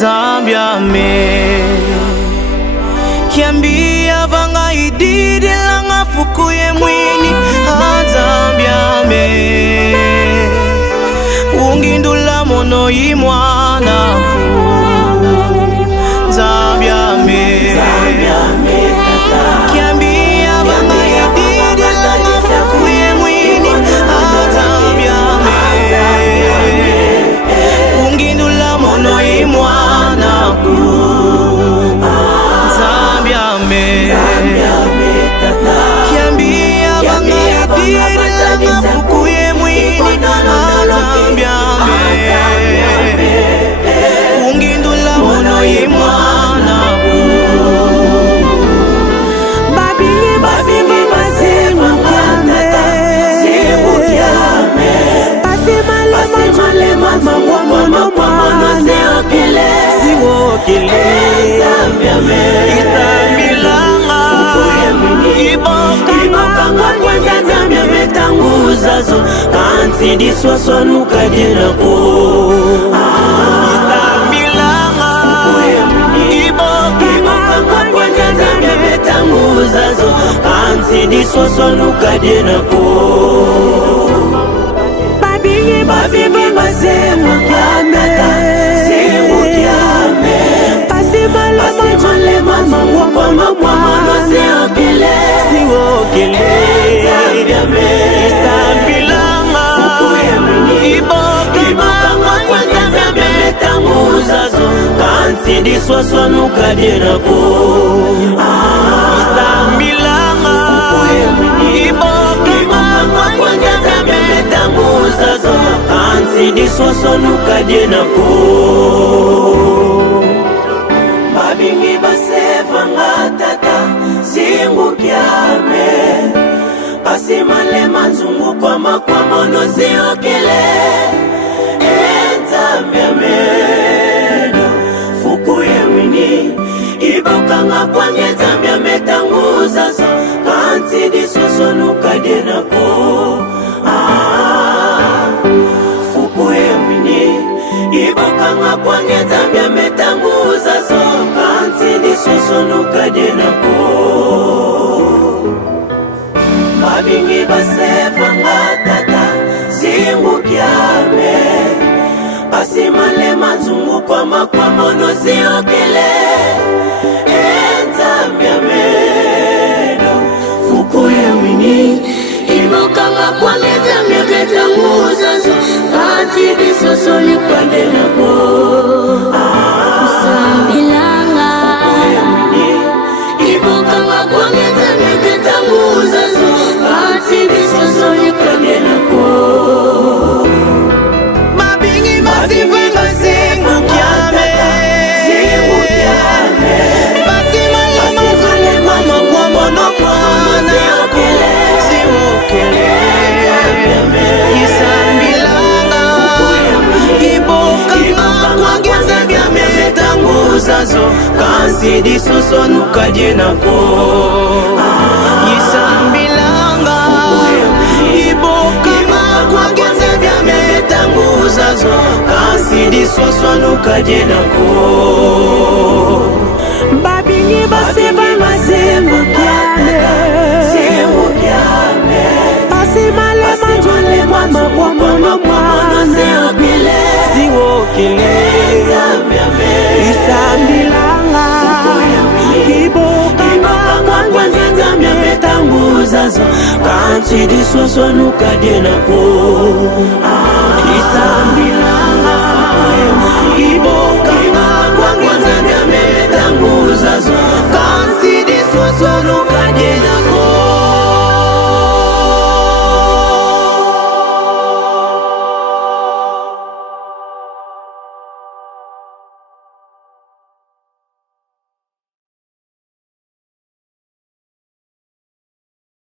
Zambia me kiambia vanga ididi langa fukuye mwini Zambia me ungindula mono imwana Zambia me kiambia vanga ididi langa fukuye mwini Zambia me ungindula mono imwana Zambia me kiambia vanga ididi langa fukuye mwini Zambia me ungindula mono imwana Kansi diswasonuka dina ko Isambilanga Ibokanga kwenye Zambia metanguzazo Kansi diswasonuka dina ko Babingi basemu kiameta Semu kiame Pasimale mama Mwana seokele Siwokele Zambia me Isambilanga Ibokanga kwenye Zambia metanguzazo Kansi diswasonuka dina ko Isambilanga Ibokanga kwenye Zambia metanguzazo Kansi diswasonuka dina ko Babingi basevanga tata Singu kiame Pasimale manzungu kwa mono ziokele Zambia meno fukuye mwini Ibokanga kwenye Zambia metanguzazo Kansi diswasonuka dina ko fukuye mwini Ibokanga kwenye Zambia metanguzazo Kansi diswasonuka dina ko Babingi basevanga tata Singu kiame Pasimale manzungu kwa mono ziokele Zambia meno fukuye mwini Ibokanga kwenye Zambia metanguzazo Kansi diswasonuka dina ko Sambilanga Ibokanga kwenye Zambia metanguzazo Kansi diswasonuka dina ko Babingi basivanga singu kiame Pasimale mazungu kwa mono mwana Siwokele Isambilanga Ibokanga kwenye Zambia metanguzazo Kansi diswasonuka dina ko Isambilanga Ibokanga kwenye Zambia metanguzazo Kansi diswasonuka dina ko Babingi basevanga semu kiame Pasimale manzungu kwa mono seokele Siwokele Isambilanga Ibokanga kwenye Zambia metanguzazo Kansi diswasonuka dina ko Isambilanga Ibokanga kwenye Zambia metanguzazo